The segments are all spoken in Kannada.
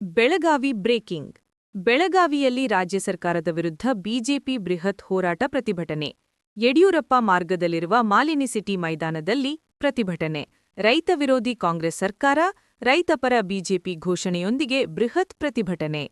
ಬೆಳಗಾವಿ ಬ್ರೇಕಿಂಗ್. ಬೆಳಗಾವಿಯಲ್ಲಿ ರಾಜ್ಯ ಸರ್ಕಾರದ ವಿರುದ್ಧ ಬಿಜೆಪಿ ಬೃಹತ್ ಹೋರಾಟ ಪ್ರತಿಭಟನೆ. ಯಡಿಯೂರಪ್ಪ ಮಾರ್ಗದಲ್ಲಿರುವ ಮಾಲಿನಿ ಸಿಟಿ ಮೈದಾನದಲ್ಲಿ ಪ್ರತಿಭಟನೆ. ರೈತ ವಿರೋಧಿ ಕಾಂಗ್ರೆಸ್ ಸರ್ಕಾರ, ರೈತಪರ ಬಿಜೆಪಿ ಘೋಷಣೆಯೊಂದಿಗೆ ಬೃಹತ್ ಪ್ರತಿಭಟನೆ.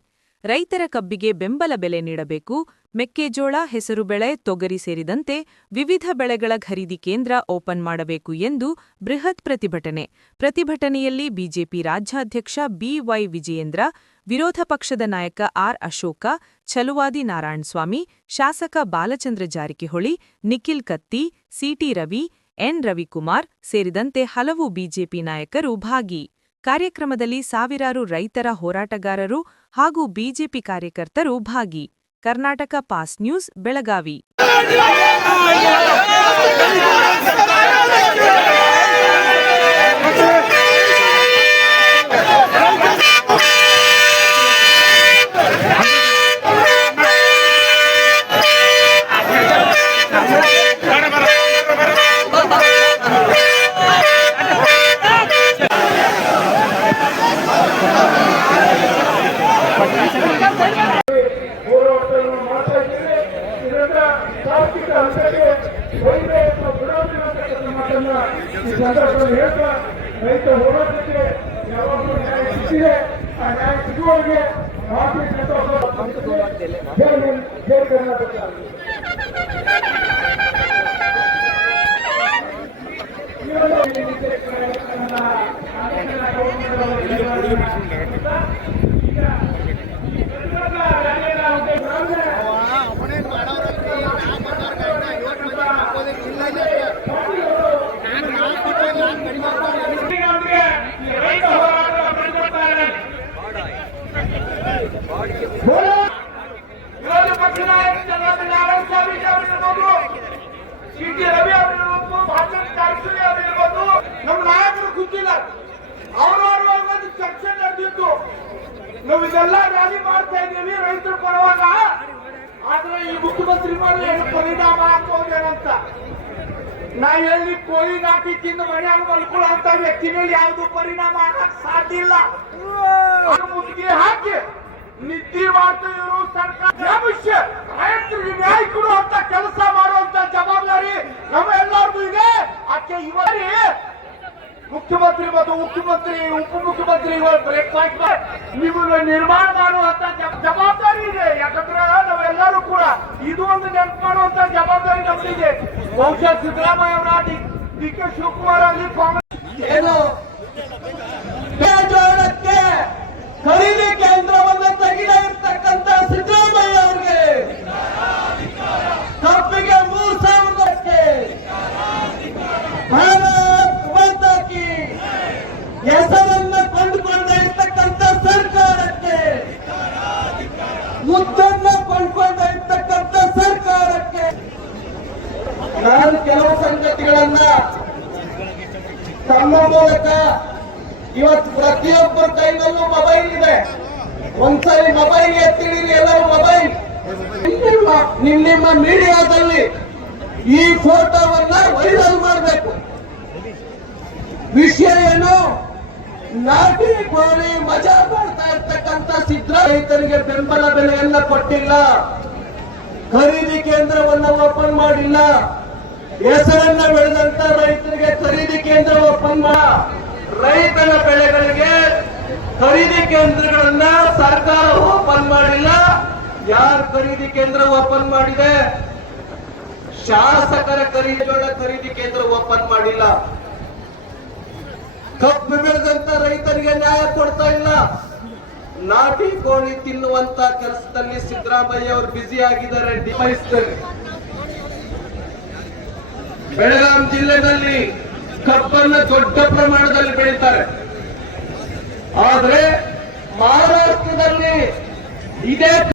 ರೈತರ ಕಬ್ಬಿಗೆ ಬೆಂಬಲ ಬೆಲೆ ನೀಡಬೇಕು, ಮೆಕ್ಕೆಜೋಳ, ಹೆಸರುಬೇಳೆ, ತೊಗರಿ ಸೇರಿದಂತೆ ವಿವಿಧ ಬೆಳೆಗಳ ಖರೀದಿ ಕೇಂದ್ರ ಓಪನ್ ಮಾಡಬೇಕು ಎಂದು ಬೃಹತ್ ಪ್ರತಿಭಟನೆ. ಪ್ರತಿಭಟನೆಯಲ್ಲಿ ಬಿಜೆಪಿ ರಾಜ್ಯಾಧ್ಯಕ್ಷ ಬಿವೈ ವಿಜಯೇಂದ್ರ, ವಿರೋಧ ಪಕ್ಷದ ನಾಯಕ ಆರ್ ಅಶೋಕ, ಛಲುವಾದಿ ನಾರಾಯಣಸ್ವಾಮಿ, ಶಾಸಕ ಬಾಲಚಂದ್ರ ಜಾರಕಿಹೊಳಿ, ನಿಖಿಲ್ ಕತ್ತಿ, ಸಿಟಿ ರವಿ, ಎನ್ ರವಿಕುಮಾರ್ ಸೇರಿದಂತೆ ಹಲವು ಬಿಜೆಪಿ ನಾಯಕರು ಭಾಗಿ. ಕಾರ್ಯಕ್ರಮದಲ್ಲಿ ಸಾವಿರಾರು ರೈತರ ಹೋರಾಟಗಾರರು ಹಾಗೂ ಬಿಜೆಪಿ ಕಾರ್ಯಕರ್ತರು ಭಾಗಿ. Karnataka pass news, Belagavi. ರೈತ ಹೋರಾಟಕ್ಕೆ ಯಾವಾಗಲೂ ನ್ಯಾಯ ಸಿಕ್ಕಿದೆ. ಆ ನ್ಯಾಯ ಸಿಗುವವರೆಗೆ ಜೈ ಕರ್ನಾಟಕ. ವಿರೋಧ ಪಕ್ಷ ನಾಯಕ ನಾರಾಯಣಸ್ವಾಮಿ ಅವರಿರ್ಬೋದು, ಸಿಟಿ ರವಿ ಅವರಿರ್ಬೋದು, ಬಾಲಚಂದ್ರ ಜಾರಕಿಹೊಳಿ ಅವರಿರ್ಬೋದು, ನಮ್ಮ ನಾಯಕರು ಗೊತ್ತಿಲ್ಲ. ಅವರವರ ಚರ್ಚೆ ನಡೆದಿತ್ತು. ನಾವು ಇದೆಲ್ಲ ರ್ಯಾಲಿ ಮಾಡ್ತಾ ಇದ್ದೀವಿ ರೈತರ ಪರವಾಗ. ಆದ್ರೆ ಈ ಮುಖ್ಯಮಂತ್ರಿ ಮೇಲೆ ಏನು ಪರಿಣಾಮ ಹಾಕೋದೇನಂತ ನಾ ಹೇಳಿ, ಕೋಳಿ ನಾಟಿ ತಿಂದು ಮನೆಯಾಗ ಮಲ್ಕೊಳ್ಳೋ ಅಂತ ವ್ಯಕ್ತಿ ಮೇಲೆ ಯಾವುದು ಪರಿಣಾಮ ಆಗಕ್ ಸಾಧ್ಯ ಇಲ್ಲ. ಮುತ್ತಿಗೆ ಹಾಕಿ ನಿದ್ದೆ ಮಾಡ್ತಾ ಇವರು ಸರ್ಕಾರ ವಿಷಯ ರೈತರಿಗೆ ನ್ಯಾಯ ಕೊಡುವಂತ ಕೆಲಸ ಮಾಡುವಂತ ಜವಾಬ್ದಾರಿ ನಮ್ಮ ಎಲ್ಲರಿಗೂ ಇದೆ. ಅದಕ್ಕೆ ಇವರೇ ಮುಖ್ಯಮಂತ್ರಿ ಮತ್ತು ಮುಖ್ಯಮಂತ್ರಿ ಉಪಮುಖ್ಯಮಂತ್ರಿಗಳು ಬ್ರೇಕ್ ಮಾಡಿ ನೀವು ನಿರ್ಮಾಣ ಮಾಡುವಂತ ಜವಾಬ್ದಾರಿ ಇದೆ. ಯಾಕಂದ್ರೆ ನಾವೆಲ್ಲರೂ ಕೂಡ ಇದು ಒಂದು ನೆನಪು ಮಾಡುವಂತ ಜವಾಬ್ದಾರಿ ನಮ್ದಿದೆ. ಬಹುಶಃ ಸಿದ್ದರಾಮಯ್ಯ ಅವರ ಡಿ ಕೆ ಶಿವಕುಮಾರ್ ಅಲ್ಲಿ ಏನು ಜೋಳಕ್ಕೆ ಖರೀದಿ ಕೇಂದ್ರವನ್ನು ತೆಗೆದೇ ಇರ್ತಕ್ಕಂಥ ಸಿದ್ದರಾಮಯ್ಯ ಅವರಿಗೆ, ಕಬ್ಬಿಗೆ 3,000ಕ್ಕೆ ಭಾರತ್ ಮಾತಾ ಕಿ ಹೆಸರನ್ನು ಕೊಂಡುಕೊಂಡೇ ಇರ್ತಕ್ಕಂಥ ಸರ್ಕಾರಕ್ಕೆ, ಮುದ್ದನ್ನು ಕೊಂಡ್ಕೊಂಡೇ ಇರ್ತಕ್ಕಂಥ ಸರ್ಕಾರಕ್ಕೆ ನಾನು ಕೆಲವು ಸಂಗತಿಗಳನ್ನ ತಮ್ಮ ಮೂಲಕ ಇವತ್ತು ಪ್ರತಿಯೊಬ್ಬರ ಕೈನಲ್ಲೂ ಮೊಬೈಲ್ ಇದೆ. ಒಂದ್ಸರಿ ಮೊಬೈಲ್ ಎತ್ತಿಡಿರಿ, ಎಲ್ಲರೂ ಮೊಬೈಲ್. ನಿಮ್ಮ ಮೀಡಿಯಾದಲ್ಲಿ ಈ ಫೋಟೋವನ್ನ ವೈರಲ್ ಮಾಡಬೇಕು. ವಿಷಯ ಏನು? ನಾಟಿ ಕೋಳಿ ಮಜಾ ಮಾಡ್ತಾ ಇರ್ತಕ್ಕಂಥ ರೈತರಿಗೆ ಬೆಂಬಲ ಬೆಲೆಯನ್ನ ಕೊಟ್ಟಿಲ್ಲ, ಖರೀದಿ ಕೇಂದ್ರವನ್ನ ಓಪನ್ ಮಾಡಿಲ್ಲ, ಹೆಸರನ್ನ ಬೆಳೆದಂತ ರೈತರಿಗೆ ಖರೀದಿ ಕೇಂದ್ರ ಓಪನ್ ರೈತನ ಬೆಳೆಗಳಿಗೆ ಖರೀದಿ ಕೇಂದ್ರಗಳನ್ನ ಸರ್ಕಾರ ಓಪನ್ ಮಾಡಿಲ್ಲ. ಯಾರು ಖರೀದಿ ಕೇಂದ್ರ ಓಪನ್ ಮಾಡಿದೆ? ಶಾಸಕರ ಖರೀದಿ ಕೇಂದ್ರ ಓಪನ್ ಮಾಡಿಲ್ಲ. ಕಬ್ಬು ಬೆಳೆದಂತ ರೈತರಿಗೆ ನ್ಯಾಯ ಕೊಡ್ತಾ ಇಲ್ಲ. ನಾಟಿ ಕೋಳಿ ತಿನ್ನುವಂತ ಕೆಲಸದಲ್ಲಿ ಸಿದ್ದರಾಮಯ್ಯ ಅವರು ಬ್ಯುಸಿ ಆಗಿದ್ದಾರೆ. ಬೆಳಗಾಂ ಜಿಲ್ಲೆಯಲ್ಲಿ ಕಬ್ಬನ್ನು ದೊಡ್ಡ ಪ್ರಮಾಣದಲ್ಲಿ ಬೆಳೀತಾರೆ. ಆದ್ರೆ ಮಹಾರಾಷ್ಟ್ರದಲ್ಲಿ ಇದೇ